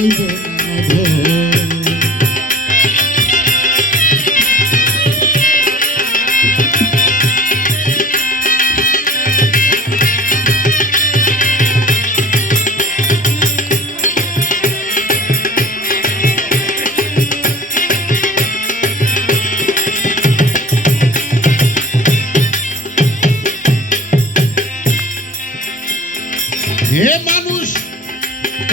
রে কেউ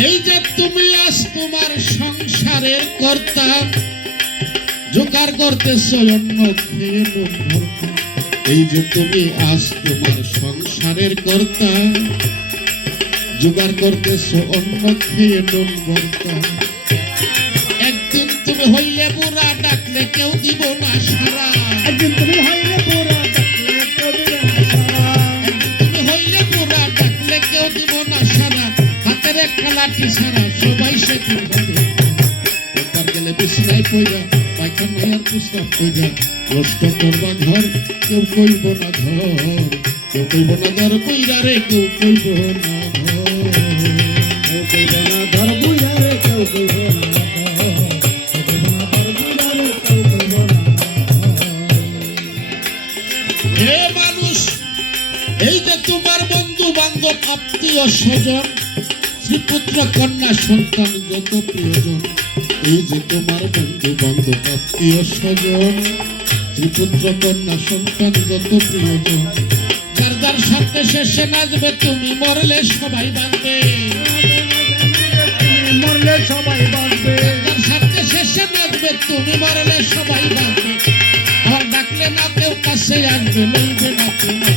এই যে তুমি আজ তোমার সংসারের কর্তা, জোগাড় করতেছ অন্য এই যে তুমি আজ তোমার সংসারের কর্তা, জোগাড় করতেছ অন্য খেয়ে ভর্তা। একদিন তুমি হইলে বুড়া, ডাকলে কেউ দিব না সারা একদিন তুমি হইলে পুরা লাঠি সারা সবাই সে গেলে বিছনায় পইরা পায়খানা আর প্রস্তাব কইরা নষ্ট করবা ঘর কেউ কইব না কেউ কইরা কেউ কেউ ধর কেউ কইবে না ধর। কেউ বুইরা রে, কেউ কইবে না মানুষ এই যে তোমার বন্ধু বান্ধব আত্মীয় স্বজন শ্রীপুত্র কন্যা সন্তান যত প্রিয়জন এই যে তোমার বন্ধু বান্ধব আত্মীয় স্বজন শ্রীপুত্র কন্যা সন্তান যত প্রিয়জন যার যার সাথে শেষে নাচবে তুমি মরলে সবাই বাঁধবে তুমি মরলে সবাই বাঁচবে। যার সাথে শেষে নাচবে তুমি মরলে সবাই বাঁধবে আমার ডাকলে না কেউ কাছে আসবে লইবে না তোমার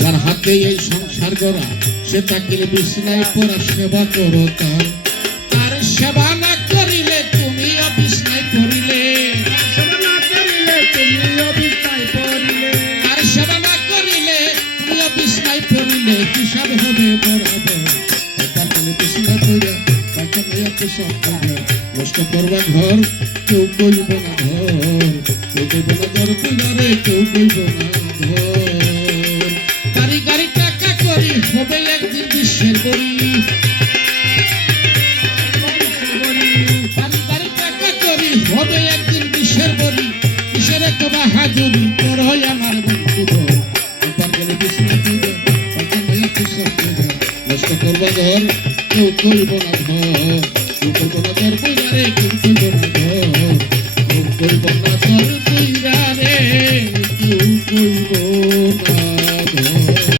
যার হাতে এই সংসার গড়া, সে তাকিলে বিছনায় পড়া সেবা করো তার সেবা না করিলে তুমিও বিছনায় না করিলে সেবা না করিলে তুমিও করবা ঘর, কেউ কইব না ঘর। কেউ কইব না ঘর কইবারে কেউ কইব না করি হবে একদিন বিশ্বের করি। হবে একদিন বিশ্বের বলি কিসের তো বাহাদুরি? তোর হয় আমার বন্ধু করবে করবা কেউ কইব না কেউ কইব না। কইব